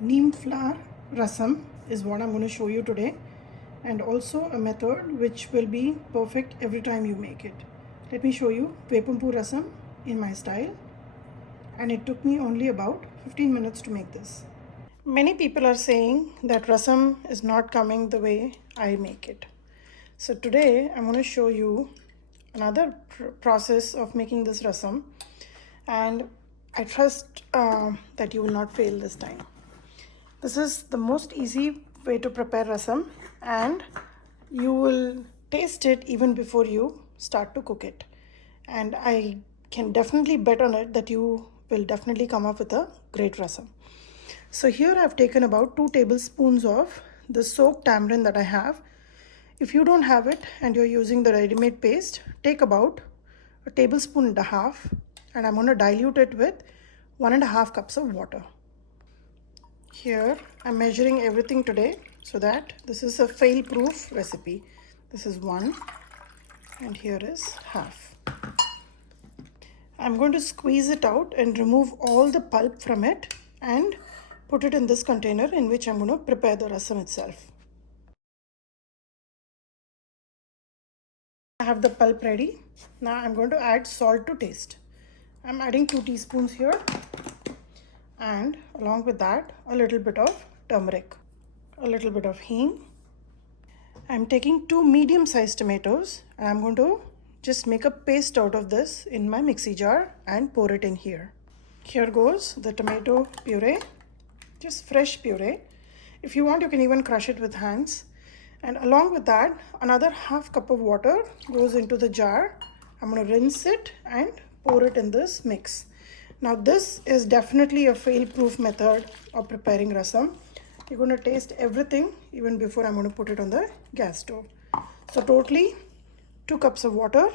Neem flour rasam is what I'm going to show you today, and also a method which will be perfect every time you make it. Let me show you Vepampoo rasam in my style, and it took me only about 15 minutes to make this. Many people are saying that rasam is not coming the way I make it. So today I'm going to show you another process of making this rasam, and I trust that you will not fail this time. This is the most easy way to prepare rasam, and you will taste it even before you start to cook it. And I can definitely bet on it that you will definitely come up with a great rasam. So here I've taken about 2 tablespoons of the soaked tamarind that I have. If you don't have it and you're using the ready-made paste, take about a tablespoon and a half, and I'm going to dilute it with 1.5 cups of water. Here I'm measuring everything today so that this is a fail-proof recipe. This is 1 and here is half. I'm going to squeeze it out and remove all the pulp from it and put it in this container in which I'm going to prepare the rasam itself. I have the pulp ready. Now I'm going to add salt to taste. I'm adding 2 teaspoons here, and along with that a little bit of turmeric, a little bit of hing. I'm taking 2 medium-sized tomatoes and I'm going to just make a paste out of this in my mixie jar and pour it in here. Here goes the tomato puree, just fresh puree. If you want, you can even crush it with hands. And along with that, another half cup of water goes into the jar. I'm going to rinse it and pour it in this mix. Now this is definitely a fail-proof method of preparing rasam. You're going to taste everything even before I'm going to put it on the gas stove. So totally 2 cups of water,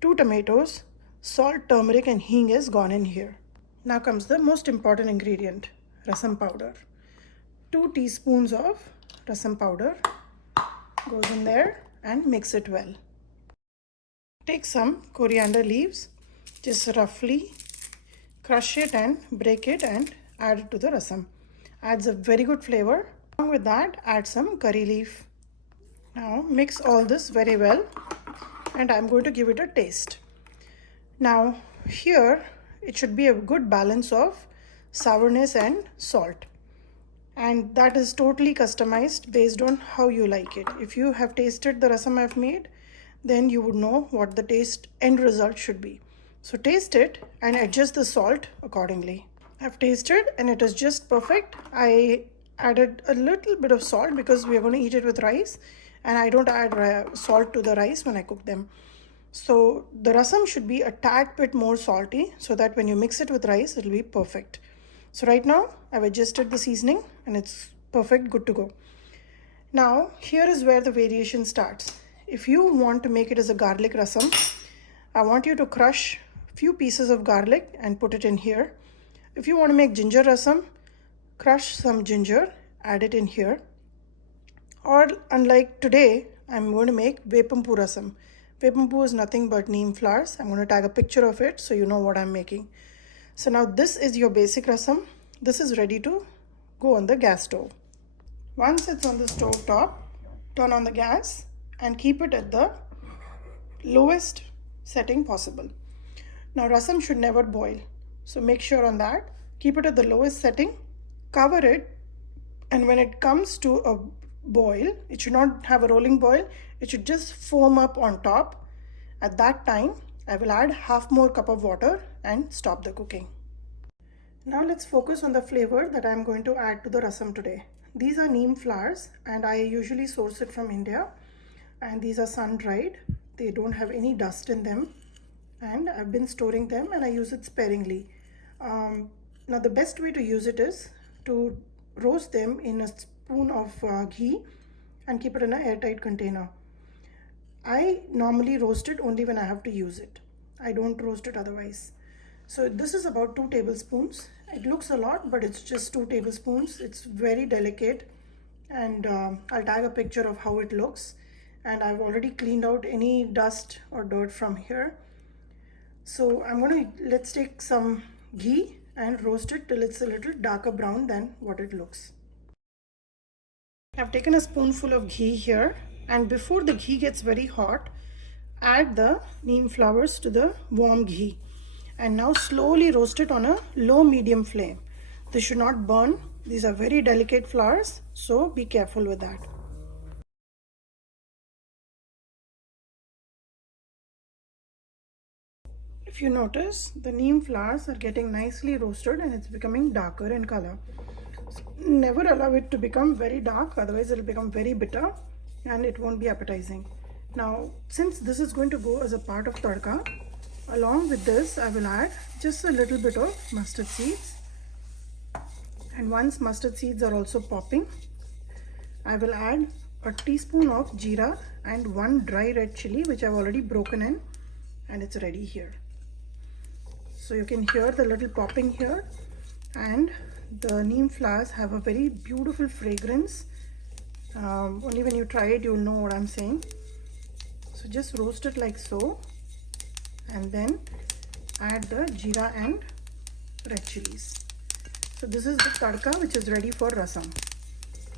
2 tomatoes, salt, turmeric and hing is gone in here. Now comes the most important ingredient, rasam powder. 2 teaspoons of rasam powder goes in there and mix it well. Take some coriander leaves, just roughly crush it and break it and add it to the rasam. Adds a very good flavor. Along with that, add some curry leaf. Now mix all this very well and I'm going to give it a taste. Now here it should be a good balance of sourness and salt, and that is totally customized based on how you like it. If you have tasted the rasam I've made, then you would know what the taste end result should be. So taste it and adjust the salt accordingly. I've tasted and it is just perfect. I added a little bit of salt because we are going to eat it with rice, and I don't add salt to the rice when I cook them. So the rasam should be a tad bit more salty so that when you mix it with rice, it'll be perfect. So right now I've adjusted the seasoning and it's perfect, good to go. Now here is where the variation starts. If you want to make it as a garlic rasam, I want you to crush a few pieces of garlic and put it in here. If you want to make ginger rasam, crush some ginger, add it in here. Or unlike today, I'm going to make Vepampoo rasam. Vepampoo is nothing but neem flowers. I'm going to tag a picture of it so you know what I'm making. So now this is your basic rasam. This is ready to go on the gas stove. Once it's on the stove top, turn on the gas and keep it at the lowest setting possible. Now rasam should never boil, so make sure on that. Keep it at the lowest setting, cover it, and when it comes to a boil, it should not have a rolling boil, it should just foam up on top. At that time, I will add half more cup of water and stop the cooking. Now let's focus on the flavor that I'm going to add to the rasam today. These are neem flowers and I usually source it from India, and these are sun-dried. They don't have any dust in them, and I've been storing them and I use it sparingly. Now the best way to use it is to roast them in a spoon of ghee and keep it in an airtight container. I normally roast it only when I have to use it. I don't roast it otherwise. So this is about 2 tablespoons. It looks a lot, but it's just 2 tablespoons. It's very delicate, and I'll tag a picture of how it looks. And I've already cleaned out any dust or dirt from here. So let's take some ghee and roast it till it's a little darker brown than what it looks. I've taken a spoonful of ghee here, and before the ghee gets very hot, add the neem flowers to the warm ghee and now slowly roast it on a low medium flame. This should not burn. These are very delicate flowers, so be careful with that. If you notice, the neem flowers are getting nicely roasted and it's becoming darker in color. So never allow it to become very dark, otherwise it will become very bitter and it won't be appetizing. Now, since this is going to go as a part of tadka, along with this I will add just a little bit of mustard seeds. And once mustard seeds are also popping, I will add a teaspoon of jeera and one dry red chili which I've already broken in, and it's ready here. So you can hear the little popping here, and the neem flowers have a very beautiful fragrance. Only when you try it you'll know what I'm saying. So just roast it like so, and then add the jeera and red chilies. So this is the tadka which is ready for rasam.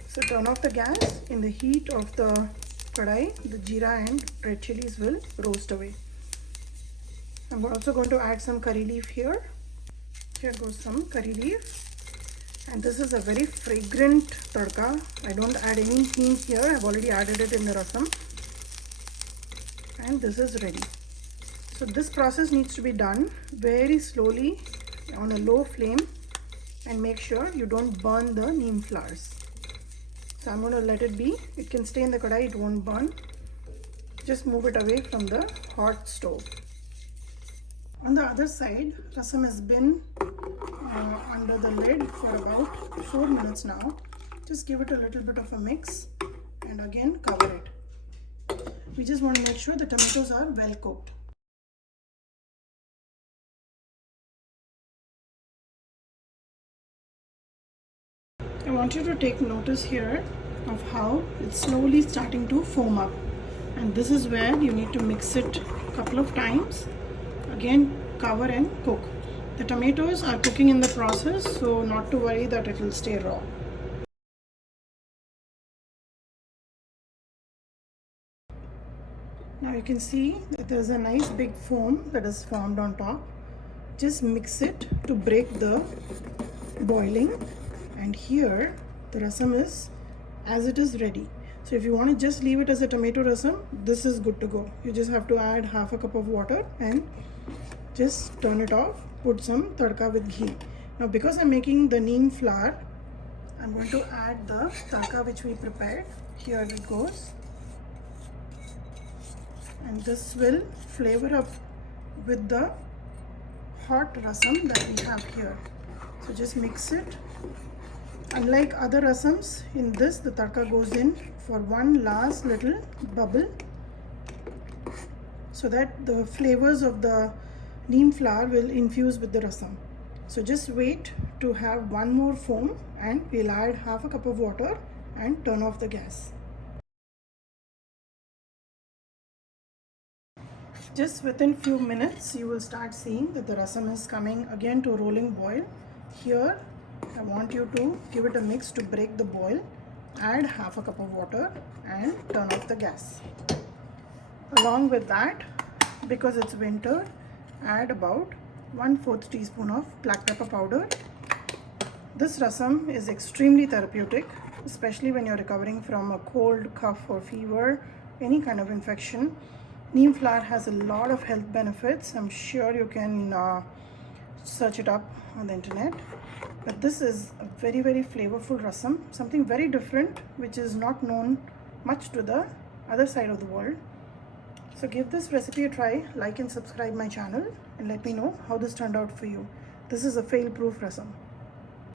So turn off the gas. In the heat of the kadai, the jeera and red chilies will roast away. I'm also going to add some curry leaf here. Here goes some curry leaf. And this is a very fragrant tadka. I don't add any hing here. I've already added it in the rasam. And this is ready. So this process needs to be done very slowly on a low flame, and make sure you don't burn the neem flowers. So I'm going to let it be. It can stay in the kadai, it won't burn. Just move it away from the hot stove. On the other side, rasam has been under the lid for about 4 minutes now. Just give it a little bit of a mix and again cover it. We just want to make sure the tomatoes are well cooked. I want you to take notice here of how it's slowly starting to foam up, and this is where you need to mix it a couple of times. Again, cover and cook. The tomatoes are cooking in the process, so not to worry that it will stay raw. Now you can see that there's a nice big foam that is formed on top. Just mix it to break the boiling. And here the rasam is as it is ready. So if you want to just leave it as a tomato rasam, this is good to go. You just have to add half a cup of water and just turn it off. Put some tadka with ghee. Now because I'm making the neem flour, I'm going to add the tadka which we prepared. Here it goes. And this will flavor up with the hot rasam that we have here. So just mix it. Unlike other rasams, in this the tadka goes in for one last little bubble so that the flavors of the neem flour will infuse with the rasam. So just wait to have one more foam, and we'll add half a cup of water and turn off the gas. Just within few minutes you will start seeing that the rasam is coming again to a rolling boil. Here I want you to give it a mix to break the boil. Add half a cup of water and turn off the gas. Along with that, because it's winter, add about 1/4 teaspoon of black pepper powder. This rasam is extremely therapeutic, especially when you're recovering from a cold, cough or fever, any kind of infection. Neem flour has a lot of health benefits. I'm sure you can search it up on the internet. But this is a very, very flavorful rasam, something very different which is not known much to the other side of the world. So give this recipe a try, like and subscribe my channel, and let me know how this turned out for you. This is a fail-proof rasam.